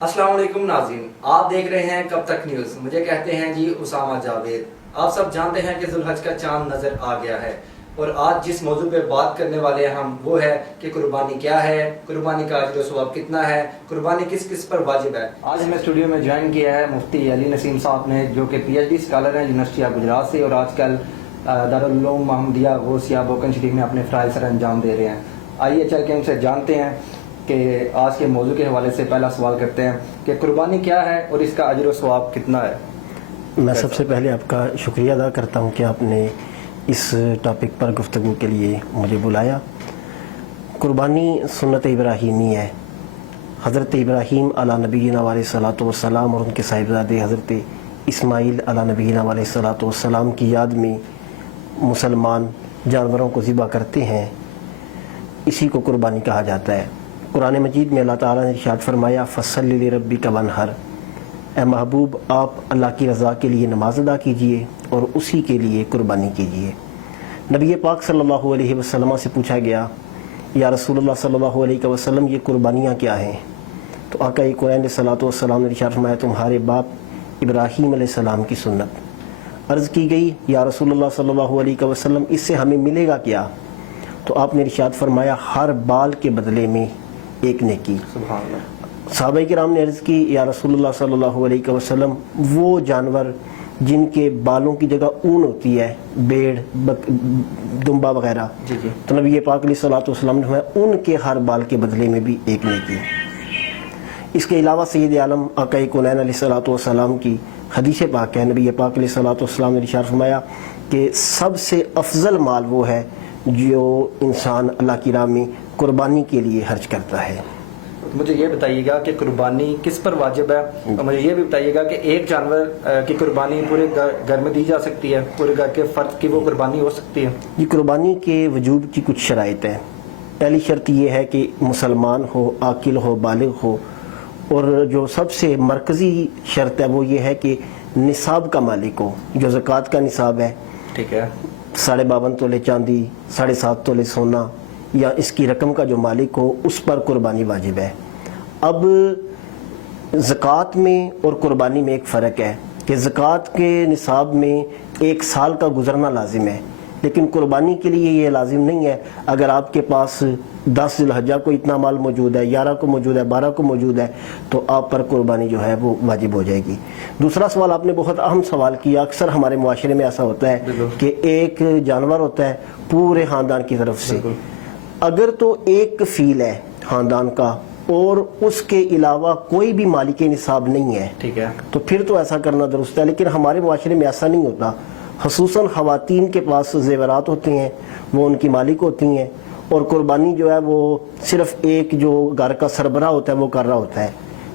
السلام علیکم ناظرین، آپ دیکھ رہے ہیں کب تک نیوز۔ مجھے کہتے ہیں جی اسامہ جاوید۔ آپ سب جانتے ہیں کہ ذوالحج کا چاند نظر آ گیا ہے، اور آج جس موضوع پہ بات کرنے والے ہیں ہم وہ ہے کہ قربانی کیا ہے، قربانی کا اجر و ثواب کتنا ہے، قربانی کس کس پر واجب ہے۔ آج ہمیں اسٹوڈیو میں جوائن کیا ہے مفتی علی نسیم صاحب نے، جو کہ پی ایچ ڈی اسکالر ہیں یونیورسٹی آف گجرات سے، اور آج کل دارالعلوم محمدیہ غوثیہ بوکن شریف میں اپنے فرائض سر انجام دے رہے ہیں۔ آئیے چل کے ان سے جانتے ہیں کہ آج کے موضوع کے حوالے سے پہلا سوال کرتے ہیں کہ قربانی کیا ہے اور اس کا اجر و ثواب کتنا ہے۔ میں سب سے پہلے آپ کا شکریہ ادا کرتا ہوں کہ آپ نے اس ٹاپک پر گفتگو کے لیے مجھے بلایا۔ قربانی سنت ابراہیمی ہے۔ حضرت ابراہیم علیہ نبینا علیہ الصلوۃ والسلام اور ان کے صاحبزادے حضرت اسماعیل علیہ نبینا علیہ الصلوۃ والسلام کی یاد میں مسلمان جانوروں کو ذبح کرتے ہیں، اسی کو قربانی کہا جاتا ہے۔ قرآن مجید میں اللہ تعالیٰ نے ارشاد فرمایا فَصَلِّ لِرَبِّكَ وَانْحَرْ، اے محبوب آپ اللہ کی رضا کے لیے نماز ادا کیجئے اور اسی کے لیے قربانی کیجئے۔ نبی پاک صلی اللہ علیہ وسلم سے پوچھا گیا یا رسول اللہ صلی اللہ علیہ وسلم یہ قربانیاں کیا ہیں؟ تو آقا کونین علیہ الصلوۃ والسلام نے ارشاد فرمایا تمہارے باپ ابراہیم علیہ السلام کی سنت۔ عرض کی گئی یا رسول اللہ صلی اللہ علیہ وسلم اس سے ہمیں ملے گا کیا؟ تو آپ نے ارشاد فرمایا ہر بال کے بدلے میں ایک نیکی۔ سبحان اللہ۔ صحابہ کرام نے عرض کی یا رسول اللہ صلی اللہ علیہ وسلم وہ جانور جن کے بالوں کی جگہ اون ہوتی ہے، بیڑ، دمبا وغیرہ، تو نبی پاک علیہ الصلوۃ والسلام نے فرمایا ان کے ہر بال کے بدلے میں بھی ایک نیکی۔ اس کے علاوہ سید عالم آقا کونین علیہ الصلوۃ والسلام کی حدیث پاک ہے، نبی پاک علیہ الصلوۃ والسلام نے ارشاد فرمایا کہ سب سے افضل مال وہ ہے جو انسان اللہ کی راہ میں قربانی کے لیے خرچ کرتا ہے۔ مجھے یہ بتائیے گا کہ قربانی کس پر واجب ہے، اور مجھے یہ بھی بتائیے گا کہ ایک جانور کی قربانی پورے گھر میں دی جا سکتی ہے، پورے گھر کے فرد کی وہ قربانی ہو سکتی ہے؟ یہ قربانی کے وجوب کی کچھ شرائط ہیں۔ پہلی شرط یہ ہے کہ مسلمان ہو، عاقل ہو، بالغ ہو، اور جو سب سے مرکزی شرط ہے وہ یہ ہے کہ نصاب کا مالک ہو، جو زکوٰۃ کا نصاب ہے، ٹھیک ہے، 52.5 تولے چاندی، 7.5 تولے سونا، یا اس کی رقم کا جو مالک ہو اس پر قربانی واجب ہے۔ اب زکوٰۃ میں اور قربانی میں ایک فرق ہے کہ زکوٰۃ کے نصاب میں 1 سال کا گزرنا لازم ہے، لیکن قربانی کے لیے یہ لازم نہیں ہے۔ اگر آپ کے پاس 10 ذی الحجہ کو اتنا مال موجود ہے، 11 کو موجود ہے، 12 کو موجود ہے، تو آپ پر قربانی جو ہے وہ واجب ہو جائے گی۔ دوسرا سوال آپ نے بہت اہم سوال کیا۔ اکثر ہمارے معاشرے میں ایسا ہوتا ہے کہ ایک جانور ہوتا ہے پورے خاندان کی طرف سے، اگر تو ایک کفیل ہے خاندان کا اور اس کے علاوہ کوئی بھی مالک نصاب نہیں ہے، ٹھیک ہے، تو پھر تو ایسا کرنا درست ہے، لیکن ہمارے معاشرے میں ایسا نہیں ہوتا۔ خصوصاً خواتین کے پاس زیورات ہوتے ہیں، وہ ان کی مالک ہوتی ہیں، اور قربانی جو ہے وہ صرف ایک جو گھر کا سربراہ ہوتا ہے وہ کر رہا ہوتا ہے،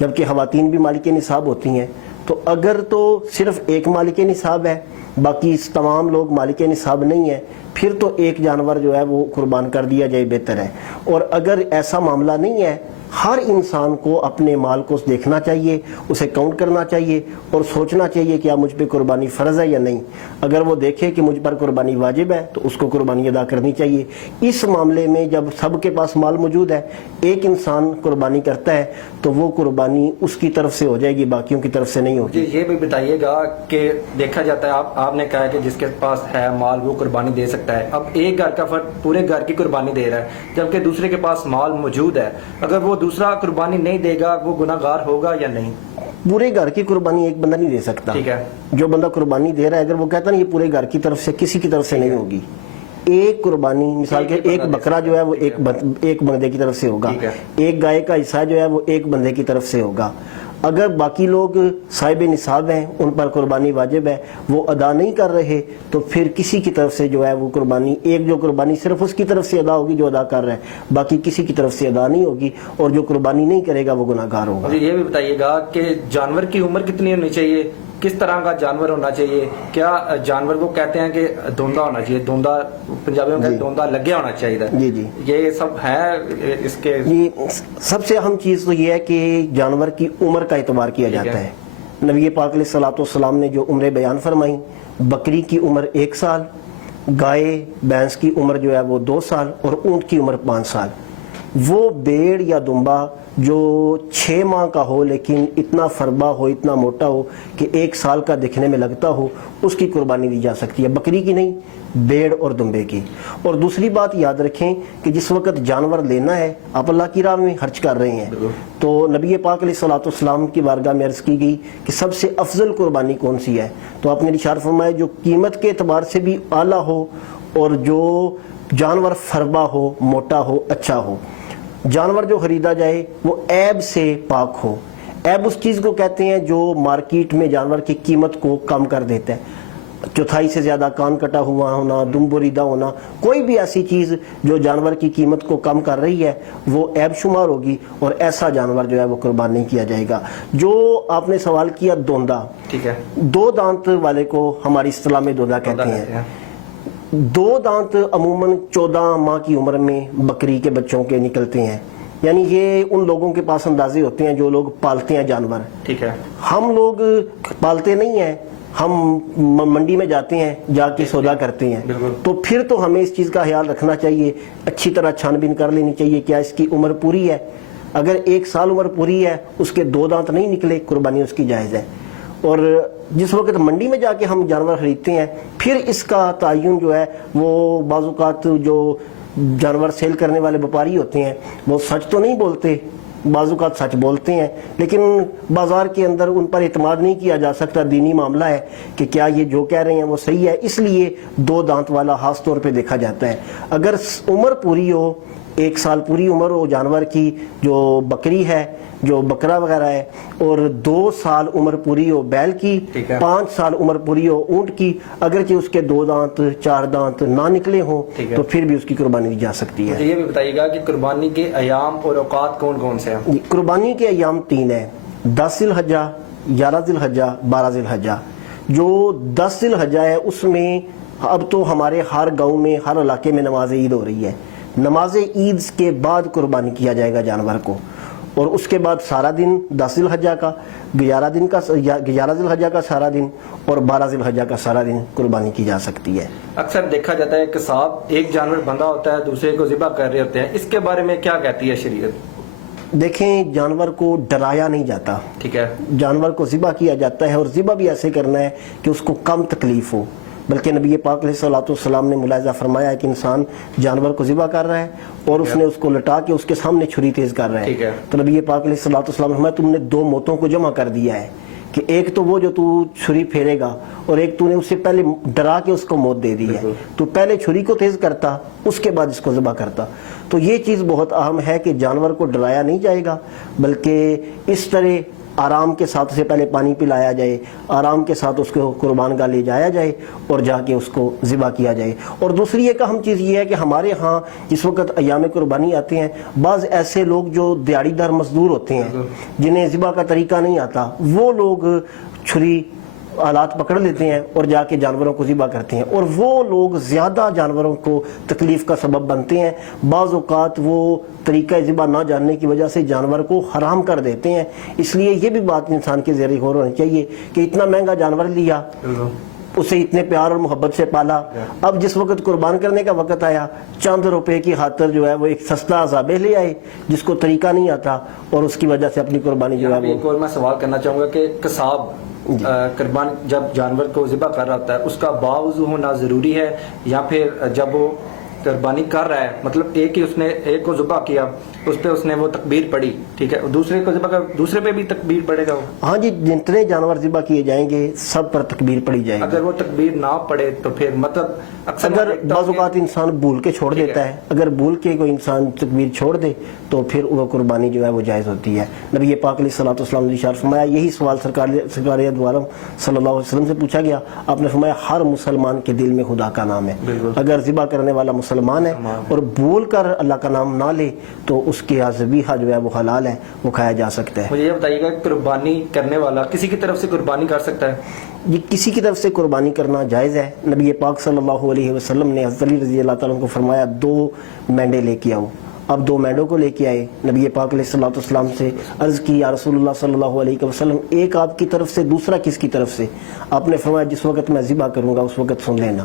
جبکہ خواتین بھی مالک نصاب ہوتی ہیں۔ تو اگر تو صرف ایک مالک نصاب ہے، باقی تمام لوگ مالک نصاب نہیں ہے، پھر تو ایک جانور جو ہے وہ قربان کر دیا جائے بہتر ہے۔ اور اگر ایسا معاملہ نہیں ہے، ہر انسان کو اپنے مال کو دیکھنا چاہیے، اسے کاؤنٹ کرنا چاہیے اور سوچنا چاہیے کہ مجھ پہ قربانی فرض ہے یا نہیں۔ اگر وہ دیکھے کہ مجھ پر قربانی واجب ہے تو اس کو قربانی ادا کرنی چاہیے۔ اس معاملے میں جب سب کے پاس مال موجود ہے، ایک انسان قربانی کرتا ہے تو وہ قربانی اس کی طرف سے ہو جائے گی، باقیوں کی طرف سے نہیں ہوگی۔ یہ بھی بتائیے گا کہ دیکھا جاتا ہے، آپ نے کہا کہ جس کے پاس ہے مال وہ قربانی دے سکتا ہے۔ اب ایک گھر کا فرد پورے گھر کی قربانی دے رہا ہے، جبکہ دوسرے کے پاس مال موجود ہے، اگر وہ دوسرا قربانی نہیں دے گا وہ گناہ گار ہوگا یا نہیں؟ پورے گھر کی قربانی ایک بندہ نہیں دے سکتا۔ ٹھیک ہے، جو بندہ قربانی دے رہا ہے اگر وہ کہتا ہے نا یہ پورے گھر کی طرف سے، کسی کی طرف سے نہیں ہوگی۔ ایک قربانی مثال کے ایک بکرا جو ہے وہ ایک بندے کی طرف سے ہوگا، ایک گائے کا حصہ جو ہے وہ ایک بندے کی طرف سے ہوگا۔ اگر باقی لوگ صاحب نصاب ہیں، ان پر قربانی واجب ہے، وہ ادا نہیں کر رہے، تو پھر کسی کی طرف سے جو ہے وہ قربانی، ایک جو قربانی صرف اس کی طرف سے ادا ہوگی جو ادا کر رہا ہے، باقی کسی کی طرف سے ادا نہیں ہوگی، اور جو قربانی نہیں کرے گا وہ گناہ گار ہوگا۔ یہ بھی بتائیے گا کہ جانور کی عمر کتنی ہونی چاہیے، کس طرح کا جانور ہونا چاہیے؟ کیا جانور وہ کہتے ہیں کہ دھوندا ہونا چاہیے، دھوندا پنجابی میں دھوندا لگیا ہونا چاہیے؟ جی جی، یہ سب ہے اس کے؟ سب سے اہم چیز تو یہ ہے کہ جانور کی عمر کا اعتبار کیا جاتا ہے۔ نبی پاک علیہ الصلوۃ والسلام نے جو عمریں بیان فرمائیں، بکری کی عمر 1 سال، گائے بھینس کی عمر جو ہے وہ 2 سال، اور اونٹ کی عمر 5 سال۔ وہ بیڑ یا دمبا جو 6 ماہ کا ہو لیکن اتنا فربا ہو، اتنا موٹا ہو کہ 1 سال کا دکھنے میں لگتا ہو، اس کی قربانی دی جا سکتی ہے، بکری کی نہیں، بیڑ اور دمبے کی۔ اور دوسری بات یاد رکھیں کہ جس وقت جانور لینا ہے آپ اللہ کی راہ میں خرچ کر رہے ہیں، تو نبی پاک علیہ الصلوۃ والسلام کی بارگاہ میں عرض کی گئی کہ سب سے افضل قربانی کون سی ہے، تو آپ نے ارشاد فرمایا جو قیمت کے اعتبار سے بھی اعلیٰ ہو اور جو جانور فربا ہو، موٹا ہو، اچھا ہو۔ جانور جو خریدا جائے وہ عیب سے پاک ہو۔ عیب اس چیز کو کہتے ہیں جو مارکیٹ میں جانور کی قیمت کو کم کر دیتا ہے، چوتھائی سے زیادہ کان کٹا ہوا ہونا، دم بریدہ ہونا، کوئی بھی ایسی چیز جو جانور کی قیمت کو کم کر رہی ہے وہ عیب شمار ہوگی، اور ایسا جانور جو ہے وہ قربان نہیں کیا جائے گا۔ جو آپ نے سوال کیا دوندا، ٹھیک ہے، 2 دانت والے کو ہماری اصطلاح میں دوندا کہتے ہیں۔ 2 دانت عموماً 14 ماہ کی عمر میں بکری کے بچوں کے نکلتے ہیں، یعنی یہ ان لوگوں کے پاس اندازے ہوتے ہیں جو لوگ پالتے ہیں جانور۔ ٹھیک ہے، ہم لوگ پالتے نہیں ہیں، ہم منڈی میں جاتے ہیں، جا کے سودا کرتے ہیں، تو پھر تو ہمیں اس چیز کا خیال رکھنا چاہیے، اچھی طرح چھان بین کر لینی چاہیے کیا اس کی عمر پوری ہے۔ اگر 1 سال عمر پوری ہے، اس کے 2 دانت نہیں نکلے، قربانی اس کی جائز ہے۔ اور جس وقت منڈی میں جا کے ہم جانور خریدتے ہیں پھر اس کا تعین جو ہے وہ بعض اوقات جو جانور سیل کرنے والے وپاری ہوتے ہیں وہ سچ تو نہیں بولتے، بعض اوقات سچ بولتے ہیں، لیکن بازار کے اندر ان پر اعتماد نہیں کیا جا سکتا، دینی معاملہ ہے کہ کیا یہ جو کہہ رہے ہیں وہ صحیح ہے، اس لیے 2 دانت والا خاص طور پہ دیکھا جاتا ہے۔ اگر عمر پوری ہو، 1 سال پوری عمر ہو جانور کی جو بکری ہے، جو بکرا وغیرہ ہے، اور 2 سال عمر پوری ہو بیل کی، 5 سال عمر پوری ہو اونٹ کی، اگرچہ اس کے 2 دانت 4 دانت نہ نکلے ہوں تو پھر بھی اس کی قربانی دی جا سکتی ہے۔ یہ بھی بتائیے گا کہ قربانی کے ایام اور اوقات کون کون سے ہیں؟ قربانی کے ایام 3 ہیں، 10 ذی الحجہ، 11 ذی الحجہ، 12 ذی الحجہ۔ جو 10 ذی الحجہ ہے اس میں اب تو ہمارے ہر گاؤں میں، ہر علاقے میں نماز عید ہو رہی ہے، نماز عید کے بعد قربانی کیا جائے گا جانور کو، اور اس کے بعد سارا دن 10 ذی الحجہ کا، 11 ذی الحجہ کا سارا دن اور 12 ذی الحجہ کا سارا دن قربانی کی جا سکتی ہے۔ اکثر دیکھا جاتا ہے کہ صاحب ایک جانور بندہ ہوتا ہے، دوسرے کو ذبح کر رہے ہوتے ہیں، اس کے بارے میں کیا کہتی ہے شریعت؟ دیکھیں جانور کو ڈرایا نہیں جاتا، ٹھیک ہے، جانور کو ذبح کیا جاتا ہے، اور ذبح بھی ایسے کرنا ہے کہ اس کو کم تکلیف ہو، بلکہ نبی پاک علیہ الصلوۃ والسلام نے ملاحظہ فرمایا ہے کہ انسان جانور کو ذبح کر رہا ہے اور اس نے اس کو لٹا کے اس کے سامنے چھری تیز کر رہا ہے، تو نبی پاک علیہ الصلوۃ والسلام نے فرمایا تم نے 2 موتوں کو جمع کر دیا ہے، کہ ایک تو وہ جو تو چھری پھیرے گا، اور ایک تو نے اسے پہلے ڈرا کے اس کو موت دے دی ہے، تو پہلے چھری کو تیز کرتا اس کے بعد اس کو ذبح کرتا۔ تو یہ چیز بہت اہم ہے کہ جانور کو ڈرایا نہیں جائے گا، بلکہ اس طرح آرام کے ساتھ اسے پہلے پانی پلایا جائے، آرام کے ساتھ اس کو قربان گاہ لے جایا جائے اور جا کے اس کو ذبح کیا جائے۔ اور دوسری ایک اہم چیز یہ ہے کہ ہمارے ہاں جس وقت ایام قربانی آتے ہیں، بعض ایسے لوگ جو دیہڑی دار مزدور ہوتے ہیں جنہیں ذبح کا طریقہ نہیں آتا، وہ لوگ چھری آلات پکڑ لیتے ہیں اور جا کے جانوروں کو ذبح کرتے ہیں، اور وہ لوگ زیادہ جانوروں کو تکلیف کا سبب بنتے ہیں۔ بعض اوقات وہ طریقہ ذبح نہ جاننے کی وجہ سے جانور کو حرام کر دیتے ہیں، اس لیے یہ بھی بات انسان کے ذہن غور ہونی چاہیے کہ اتنا مہنگا جانور لیا، اسے اتنے پیار اور محبت سے پالا، اب جس وقت قربان کرنے کا وقت آیا چند روپے کی خاطر جو ہے وہ ایک سستا ذابح لے آئے جس کو طریقہ نہیں آتا، اور اس کی وجہ سے اپنی قربانی جو ہے وہ۔ ایک اور میں سوال کرنا چاہوں گا کہ قصاب قربان جب جانور کو ذبح کر رہا ہوتا ہے اس کا باوضو ہونا ضروری ہے، یا پھر جب وہ قربانی کر رہا ہے، مطلب ایک کو ذبح کیا، اس پہ اس نے وہ تکبیر پڑھی، ٹھیک ہے، دوسرے کو ذبح کر دوسرے پہ بھی تکبیر پڑھے گا وہ؟ ہاں جی، جتنے جانور ذبح کیے جائیں گے سب پر تکبیر پڑھی جائے گی۔ اگر وہ تکبیر نہ پڑھے تو پھر مطلب اگر بعض اوقات انسان بھول کے چھوڑ دیتا ہے، اگر بھول کے کوئی انسان تکبیر چھوڑ دے تو پھر وہ قربانی جو ہے وہ جائز ہوتی ہے۔ نبی پاک علیہ الصلوۃ والسلام نے ارشاد فرمایا، یہی سوال سرکار دو عالم صلی اللہ علیہ وسلم سے پوچھا گیا، آپ نے فرمایا ہر مسلمان کے دل میں خدا کا نام ہے، اگر ذبح کرنے والا مسلمان ہے اور بھول کر اللہ کا نام نہ لے تو اس کے ذبیحہ جو ہے وہ حلال ہے، وہ کھایا جا سکتا ہے۔ مجھے یہ بتائیے گا قربانی کرنے والا کسی کی طرف سے قربانی کر سکتا ہے؟ یہ کسی کی طرف سے قربانی کرنا جائز ہے۔ نبی پاک صلی اللہ علیہ وسلم نے حضرت علی رضی اللہ تعالیٰ عنہ کو فرمایا 2 مینڈے لے کے آؤ، اب 2 مینڈوں کو لے کے آئے، نبی پاک علیہ الصلوۃ والسلام سے عرض کی یا رسول اللہ صلی اللہ علیہ وسلم، ایک آپ کی طرف سے دوسرا کس کی طرف سے؟ آپ نے فرمایا جس وقت میں ذبح کروں گا اس وقت سن لینا۔